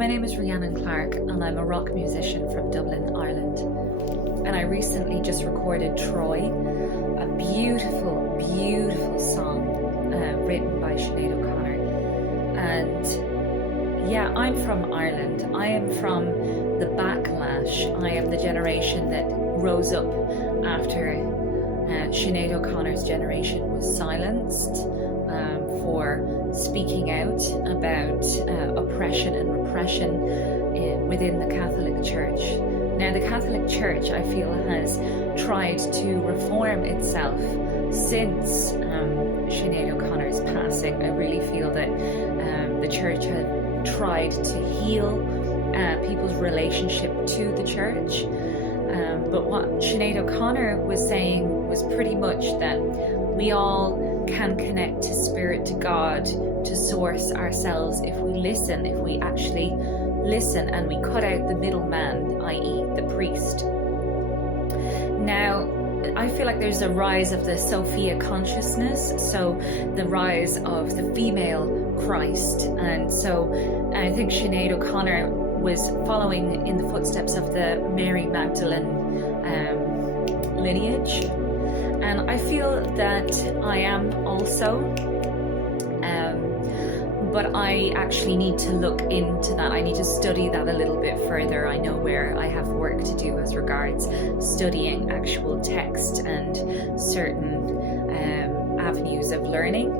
My name is Rhiannon and I'm a rock musician from Dublin, Ireland. And I recently just recorded Troy, a beautiful, beautiful song written by Sinead O'Connor. And yeah, I'm from Ireland. I am from the backlash. I am the generation that rose up after Sinead O'Connor's generation was silenced for speaking out about oppression and repression within the Catholic Church. Now, the Catholic Church, I feel, has tried to reform itself since Sinead O'Connor's passing. I really feel that the Church had tried to heal people's relationship to the Church. But what Sinead O'Connor was saying was pretty much that we all can connect to Spirit, to God, to Source ourselves if we listen, if we actually listen and we cut out the middleman, i.e. the priest. Now, I feel like there's a rise of the Sophia consciousness, so the rise of the female Christ. And so I think Sinead O'Connor was following in the footsteps of the Mary Magdalene lineage. And I feel that I am also, but I actually need to look into that. I need to study that a little bit further. I know where I have work to do as regards studying actual text and certain avenues of learning.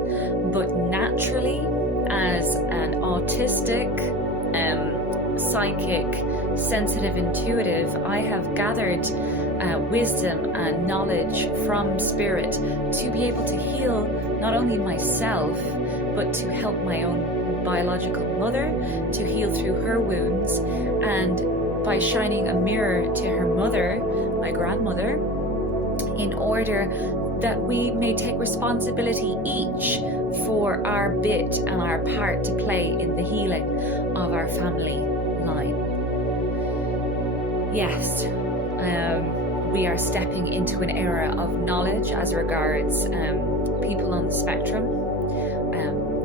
But naturally, as an autistic, psychic, sensitive, intuitive, I have gathered wisdom and knowledge from Spirit to be able to heal not only myself, but to help my own biological mother to heal through her wounds, and by shining a mirror to her mother, my grandmother, in order that we may take responsibility each for our bit and our part to play in the healing of our family line. Yes, we are stepping into an era of knowledge as regards people on the spectrum.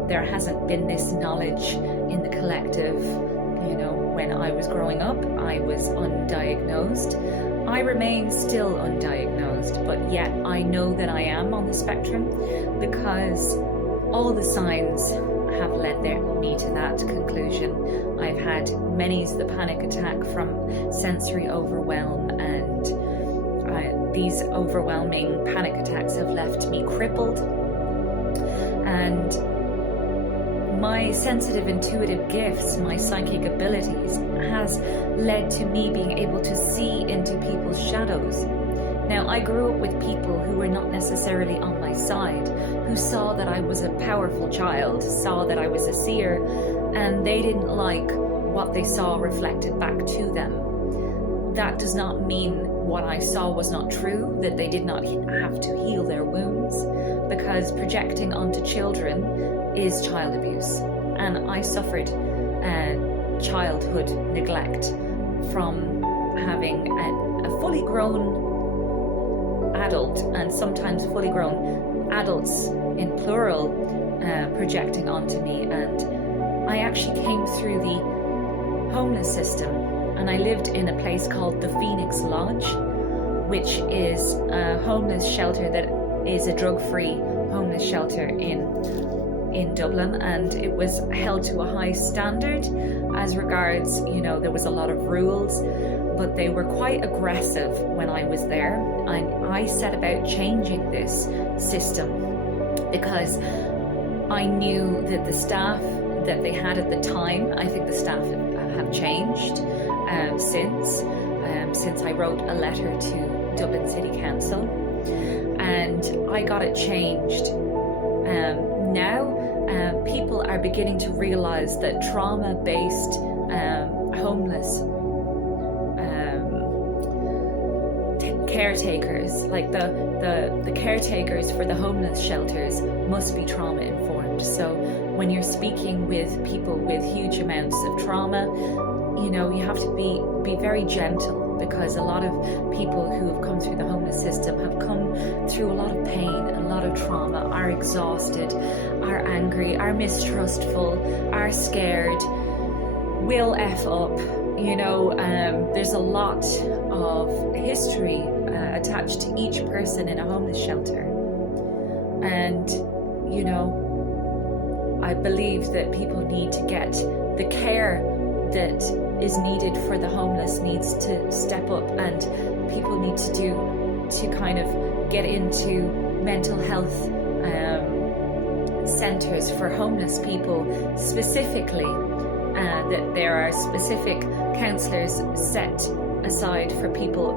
There hasn't been this knowledge in the collective. You know, when I was growing up, I was undiagnosed. I remain still undiagnosed, but yet I know that I am on the spectrum because all the signs have led me to that conclusion. I've had many's the panic attack from sensory overwhelm, and these overwhelming panic attacks have left me crippled. And my sensitive, intuitive gifts, my psychic abilities, has led to me being able to see into people's shadows. Now, I grew up with people who were not necessarily on my side, who saw that I was a powerful child, saw that I was a seer, and they didn't like what they saw reflected back to them. That does not mean what I saw was not true, that they did not have to heal their wounds, because projecting onto children is child abuse. And I suffered childhood neglect from having a fully grown adult, and sometimes fully grown adults in plural, projecting onto me. And I actually came through the homeless system, and I lived in a place called the Pheonix Lodge, which is a homeless shelter that is a drug-free homeless shelter in Dublin, and it was held to a high standard as regards, you know, there was a lot of rules, but they were quite aggressive when I was there. And I set about changing this system because I knew that the staff that they had at the time, I think the staff have changed since I wrote a letter to Dublin City Council, and I got it changed. Now people are beginning to realize that trauma-based homeless caretakers, like the caretakers for the homeless shelters, must be trauma informed. So when you're speaking with people with huge amounts of trauma, you know, you have to be very gentle, because a lot of people who have come through the homeless system have come through a lot of pain, a lot of trauma, are exhausted, are angry, are mistrustful, are scared. will F up. You know, there's a lot of history attached to each person in a homeless shelter. And, you know, I believe that people need to get the care that is needed for the homeless needs to step up, and people need to kind of get into mental health centers for homeless people specifically, that there are specific counsellors set aside for people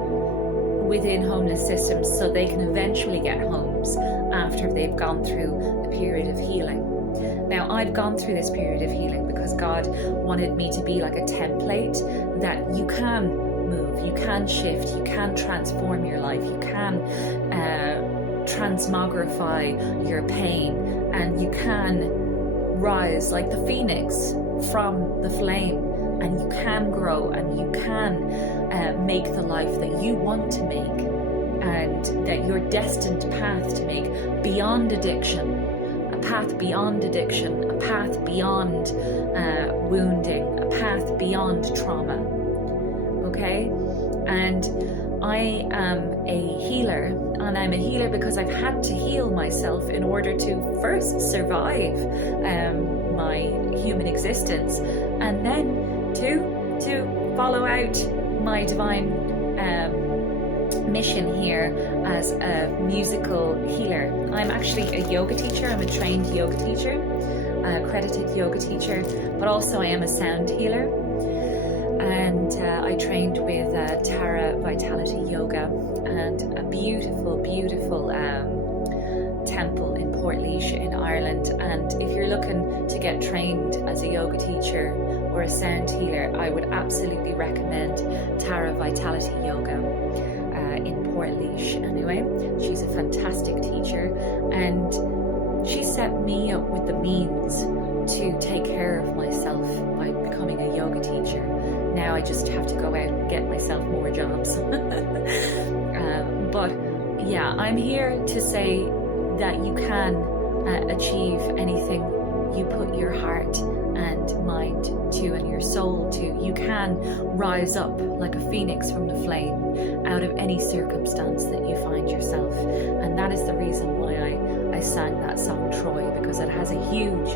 within homeless systems so they can eventually get homes after they've gone through a period of healing. Now, I've gone through this period of healing because God wanted me to be like a template that you can move, you can shift, you can transform your life, you can transmogrify your pain, and you can rise like the phoenix from the flame, and you can grow, and you can make the life that you want to make, and that your destined path to make, beyond addiction, a path beyond addiction, a path beyond wounding, a path beyond trauma. Okay? And I am a healer, and I'm a healer because I've had to heal myself in order to first survive my human existence, and then to follow out my divine mission here as a musical healer. I'm actually a yoga teacher. I'm a trained yoga teacher, accredited yoga teacher, but also I am a sound healer. And I trained with Tara Vitality Yoga, and a beautiful, beautiful temple in Portlaoise in Ireland. And if you're looking to get trained as a yoga teacher or a sound healer, I would absolutely recommend Tara Vitality Yoga in Portlaoise. Anyway, she's a fantastic teacher, and she set me up with the means to take care of myself by becoming a yoga teacher. Now I just have to go out and get myself more jobs. But yeah, I'm here to say that you can achieve anything you put your heart and mind to, and your soul to. You can rise up like a phoenix from the flame out of any circumstance that you find yourself. And that is the reason why I sang that song, Troy, because it has a huge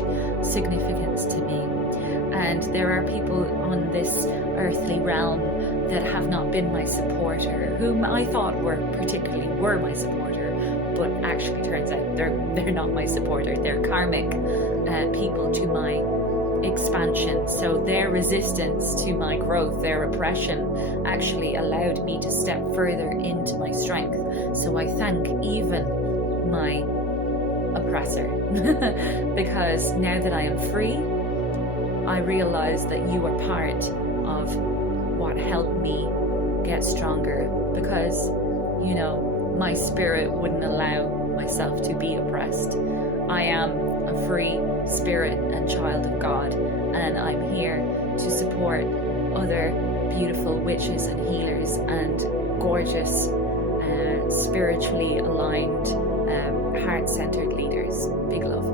significance to me. And there are people on this earthly realm that have not been my supporter, whom I thought were my supporter, but actually turns out they're not my supporter. They're karmic people to my expansion. So their resistance to my growth, their oppression, actually allowed me to step further into my strength. So I thank even my oppressor because now that I am free, I realize that you are part of what helped me get stronger, because, you know, my spirit wouldn't allow myself to be oppressed. I am a free spirit and child of God, and I'm here to support other beautiful witches and healers and gorgeous, spiritually aligned, heart-centered leaders. Big love.